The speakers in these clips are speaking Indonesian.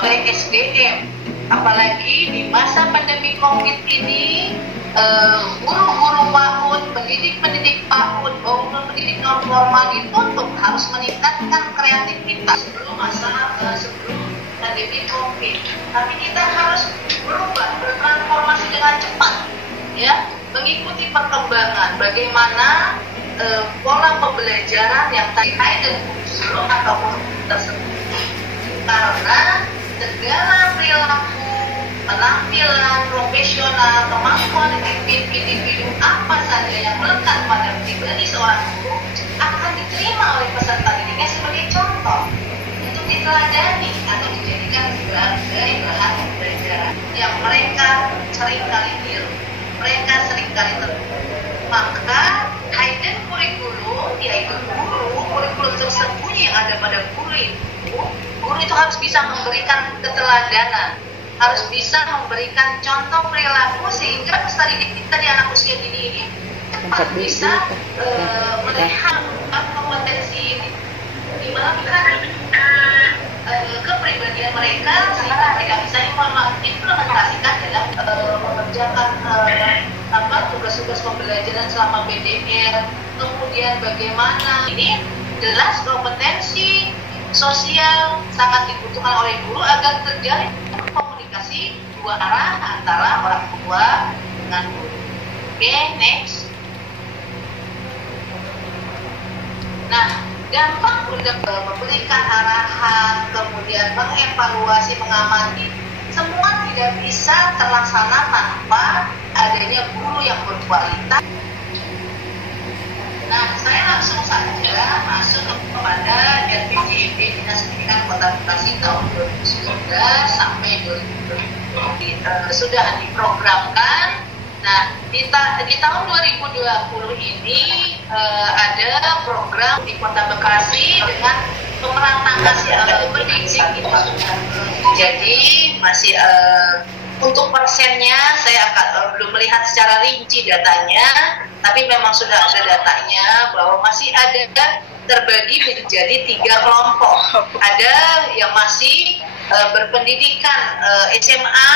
oleh SDM. Apalagi di masa pandemi COVID ini, guru-guru PAUD, pendidik-pendidik PAUD, maupun pendidik non formal dituntut harus meningkatkan kreativitas sebelum pandemi COVID. Tapi kita harus berubah, bertransformasi dengan cepat, ya, mengikuti perkembangan bagaimana pola pembelajaran yang tadi dan usul ataupun tersebut. Karena segala perilaku, penampilan profesional, kemampuan individu apa saja yang melekat pada pribadi seorang guru akan diterima oleh peserta didiknya sebagai contoh untuk diteladani atau dijadikan sebagai bahan pembelajaran yang mereka seringkali tiru, mereka seringkali terlupa. Maka hidden kurikulum, yaitu kurikulum tersembunyi yang ada pada guru itu harus bisa memberikan keteladanan, harus bisa memberikan contoh perilaku sehingga peserta didik kita di anak usia dini ini cepat bisa melihat kompetensi ini, dimanakan kepribadian mereka sehingga mereka bisa implementasikan dalam mengerjakan tugas-tugas pembelajaran selama PDR. Kemudian bagaimana ini jelas kompetensi sosial sangat dibutuhkan oleh guru agar terjalin komunikasi dua arah antara orang tua dengan guru. Oke, next. Nah, dampak untuk memberikan arahan, kemudian mengevaluasi, mengamati, semua tidak bisa terlaksana tanpa adanya guru yang berkualitas. Nah, saya langsung saja masuk kepada RPJMD Dinas Pendidikan Kota Bekasi tahun 2019 sampai 2020 sudah diprogramkan. Nah, di tahun 2020 ini ada program di Kota Bekasi dengan pemerataan pendidik itu sudah. Jadi masih untuk persennya saya belum melihat secara rinci datanya, tapi memang sudah ada datanya bahwa masih ada terbagi menjadi 3 kelompok. Ada yang masih berpendidikan SMA,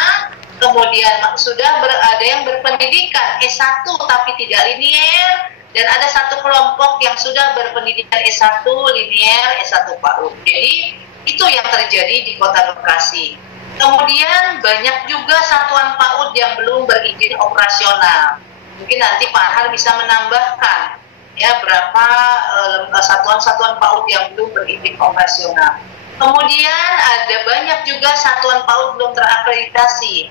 kemudian ada yang berpendidikan S1 tapi tidak linier, dan ada satu kelompok yang sudah berpendidikan S1 linier, S1 PAUD. Jadi itu yang terjadi di Kota Bekasi. Kemudian banyak juga satuan PAUD yang belum berizin operasional. Mungkin nanti Pak Har bisa menambahkan ya berapa satuan-satuan PAUD yang belum berizin operasional. Kemudian ada banyak juga satuan PAUD belum terakreditasi.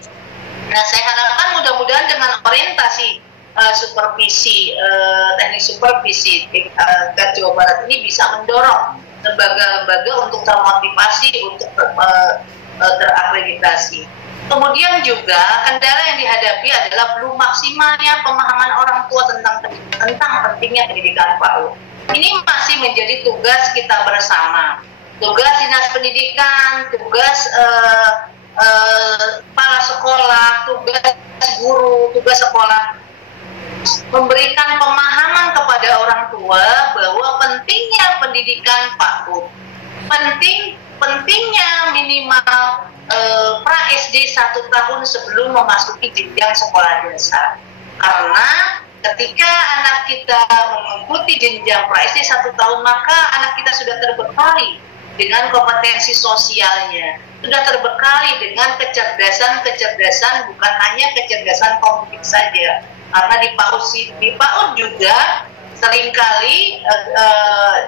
Nah, saya harapkan mudah-mudahan dengan orientasi supervisi, teknik supervisi Jawa Barat ini bisa mendorong lembaga-lembaga untuk termotivasi untuk terakreditasi. Kemudian juga kendala yang dihadapi adalah belum maksimalnya pemahaman orang tua tentang pentingnya pendidikan PAUD. Ini masih menjadi tugas kita bersama, tugas dinas pendidikan, tugas kepala sekolah, tugas guru, tugas sekolah, memberikan pemahaman kepada orang tua bahwa pentingnya pendidikan PAUD, pentingnya minimal pra SD 1 tahun sebelum memasuki jenjang sekolah dasar. Karena ketika anak kita mengikuti jenjang pra SD 1 tahun, maka anak kita sudah terbekali dengan kompetensi sosialnya, sudah terbekali dengan kecerdasan bukan hanya kecerdasan kognitif saja. Karena di PAUD juga seringkali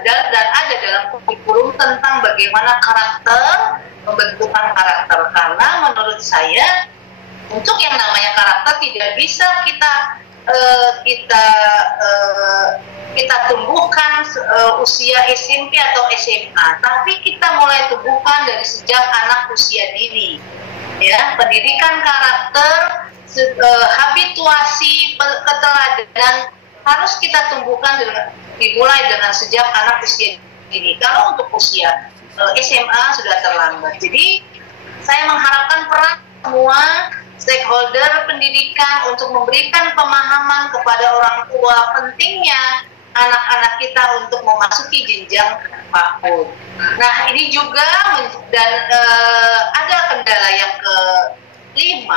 dan ada dalam kurikulum tentang bagaimana pembentukan karakter. Karena menurut saya untuk yang namanya karakter tidak bisa kita tumbuhkan usia SMP atau SMA, tapi kita mulai tumbuhkan dari sejak anak usia dini. Ya, pendidikan karakter, habituasi, keteladanan harus kita tumbuhkan dimulai dengan sejak anak usia dini. Kalau untuk usia SMA sudah terlambat. Jadi saya mengharapkan peran semua stakeholder pendidikan untuk memberikan pemahaman kepada orang tua pentingnya anak-anak kita untuk memasuki jenjang PAUD. Nah, ini juga dan ada 5,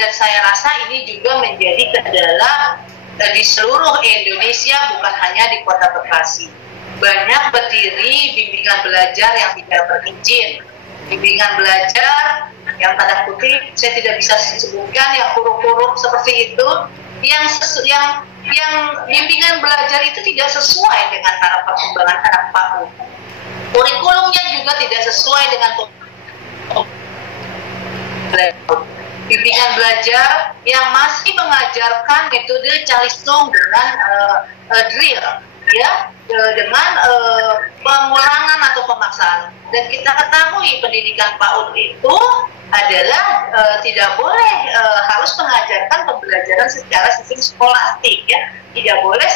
dan saya rasa ini juga menjadi kendala di seluruh Indonesia, bukan hanya di Kota Bekasi. Banyak berdiri bimbingan belajar yang tidak berizin, bimbingan belajar yang tanda kutip saya tidak bisa sebutkan, yang huruf-huruf seperti itu, yang bimbingan belajar itu tidak sesuai dengan taraf perkembangan anak PAUD. Kurikulumnya juga tidak sesuai dengan bimbingan belajar yang masih mengajarkan metode calistung dengan drill, ya, dengan pengulangan atau pemaksaan. Dan kita ketahui pendidikan PAUD itu adalah tidak boleh harus mengajarkan pembelajaran secara sistem skolastik, ya, tidak boleh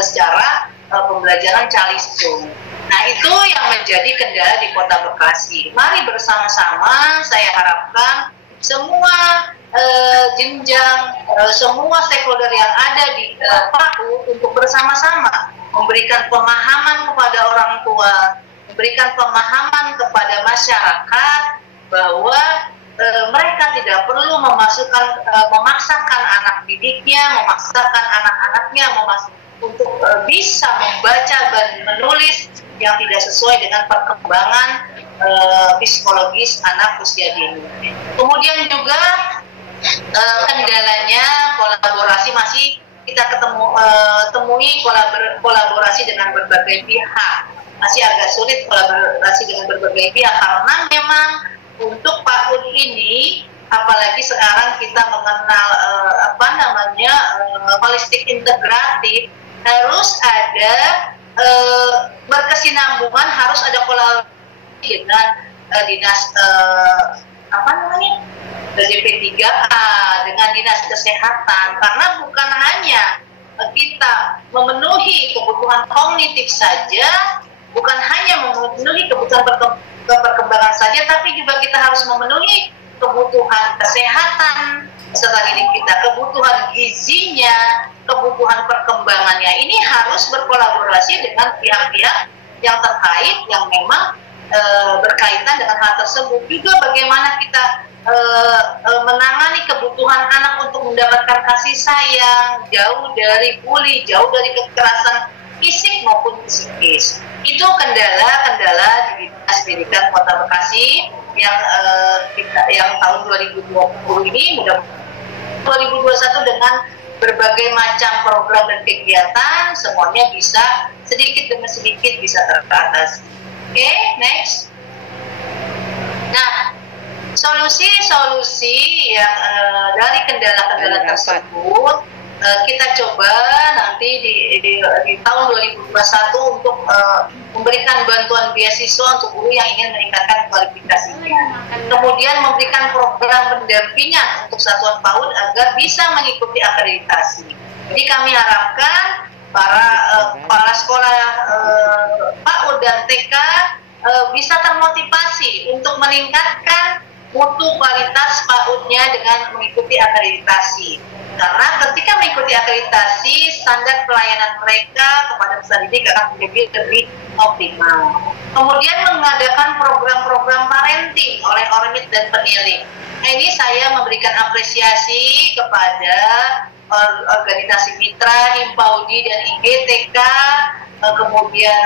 secara pembelajaran calistung. Nah, itu yang menjadi kendala di Kota Bekasi. Mari bersama-sama, saya harapkan semua jenjang, semua stakeholder yang ada di PAUD untuk bersama-sama memberikan pemahaman kepada orang tua, memberikan pemahaman kepada masyarakat bahwa mereka tidak perlu memaksakan anak didiknya, memaksakan anak-anaknya untuk bisa membaca dan menulis yang tidak sesuai dengan perkembangan psikologis anak usia dini. Kemudian juga kendalanya kolaborasi masih kita temui kolaborasi dengan berbagai pihak. Masih agak sulit kolaborasi dengan berbagai pihak karena memang untuk PAUD ini, apalagi sekarang kita mengenal holistik integratif, harus ada berkesinambungan, harus ada kolaborasi dengan dinas DP3A, dengan dinas kesehatan, karena bukan hanya kita memenuhi kebutuhan kognitif saja, bukan hanya memenuhi kebutuhan perkembangan saja, tapi juga kita harus memenuhi kebutuhan kesehatan serta didik kita, kebutuhan gizinya, kebutuhan perkembangannya. Ini harus berkolaborasi dengan pihak-pihak yang terkait, yang memang berkaitan dengan hal tersebut. Juga bagaimana kita menangani kebutuhan anak untuk mendapatkan kasih sayang, jauh dari bully, jauh dari kekerasan fisik maupun psikis. Itu kendala di Dinas Pendidikan Kota Bekasi yang tahun 2020 ini, mudah 2021 dengan berbagai macam program dan kegiatan, semuanya bisa sedikit demi sedikit bisa teratasi. Oke, next. Nah, solusi-solusi yang dari kendala-kendala tersebut kita coba nanti di tahun 2021 untuk memberikan bantuan beasiswa untuk guru yang ingin meningkatkan kualifikasinya. Kemudian memberikan program pendampingan untuk satuan PAUD agar bisa mengikuti akreditasi. Jadi kami harapkan para sekolah PAUD dan TK bisa termotivasi untuk meningkatkan mutu kualitas PAUD-nya dengan mengikuti akreditasi. Karena ketika mengikuti akreditasi, standar pelayanan mereka kepada peserta didik akan menjadi lebih optimal. Kemudian mengadakan program-program parenting oleh Ormit dan Penilik. Nah, ini saya memberikan apresiasi kepada organisasi mitra, Himpaudi dan IGTK, kemudian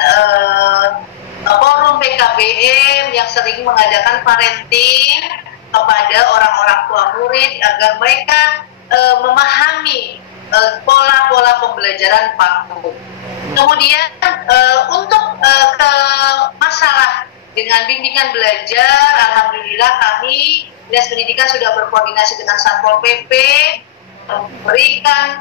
forum PKBM yang sering mengadakan parenting kepada orang-orang tua murid agar mereka memahami pola-pola pembelajaran PAUD. Kemudian untuk ke masalah dengan bimbingan belajar, alhamdulillah kami Dinas Pendidikan sudah berkoordinasi dengan Satpol PP, memberikan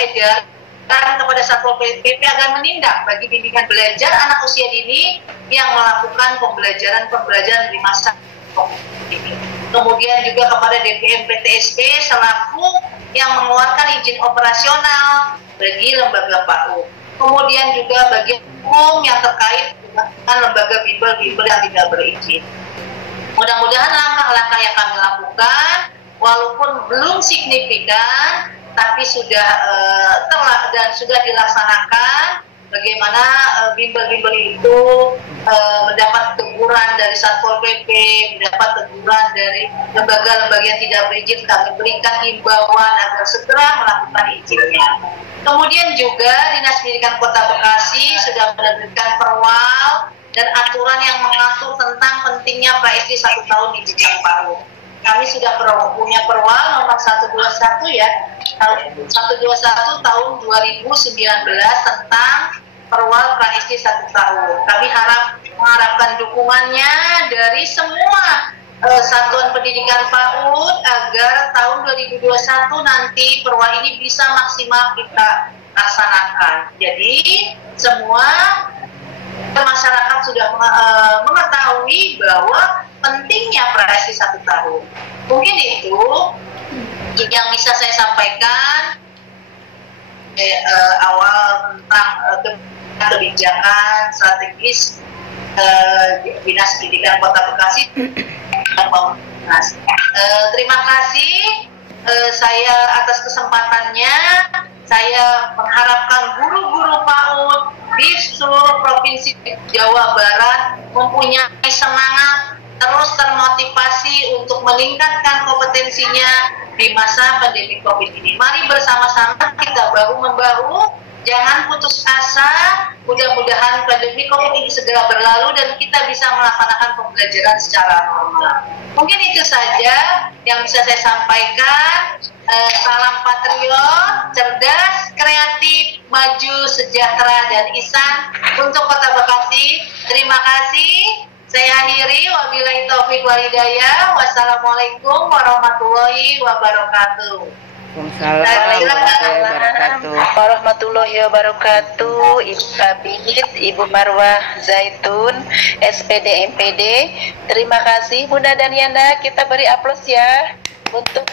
edaran kepada Satpol PP agar menindak bagi bimbingan belajar anak usia dini yang melakukan pembelajaran di masa ini. Kemudian juga kepada DPM PTSP selaku yang mengeluarkan izin operasional bagi lembaga PAUD. Kemudian juga bagi hukum yang terkait dengan lembaga bimbel-bimbel yang tidak berizin. Mudah-mudahan langkah-langkah yang kami lakukan walaupun belum signifikan, tapi sudah sudah dilaksanakan, bagaimana bimbel-bimbel itu mendapat teguran dari Satpol PP, mendapat teguran dari lembaga-lembaga yang tidak berizin. Kami berikan himbauan agar segera melakukan izinnya. Kemudian juga Dinas Pendidikan Kota Bekasi sudah menerbitkan perwal dan aturan yang mengatur tentang pentingnya pra-SD 1 tahun di jenjang PAUD. Kami sudah punya perwal nomor 121 ya, 121 tahun 2019 tentang perwal pra-SD 1 tahun. Kami mengharapkan dukungannya dari semua satuan pendidikan PAUD agar tahun 2021 nanti perwal ini bisa maksimal kita laksanakan. Jadi semua masyarakat sudah mengetahui bahwa pentingnya pra-SD 1 tahun. Mungkin itu yang bisa saya sampaikan awal tentang kebijakan strategis Dinas Pendidikan Kota Bekasi. Terima kasih saya atas kesempatannya. Saya mengharapkan guru-guru PAUD di seluruh provinsi Jawa Barat mempunyai semangat, terus termotivasi untuk meningkatkan kompetensinya di masa pandemi COVID ini. Mari bersama-sama kita bahu-membahu, jangan putus asa. Mudah-mudahan pandemi COVID ini segera berlalu dan kita bisa melaksanakan pembelajaran secara normal. Mungkin itu saja yang bisa saya sampaikan. Salam patriot, cerdas, kreatif, maju, sejahtera, dan ihsan untuk Kota Bekasi. Terima kasih. Saya akhiri, wabillahi taufiq wal hidayah. Wassalamualaikum warahmatullahi wabarakatuh. Warahmatullahi wabarakatuh. Ibu Kabinet, Ibu Marwah Zaitun, SPD MPD. Terima kasih Bunda dan Yana, kita beri aplaus ya untuk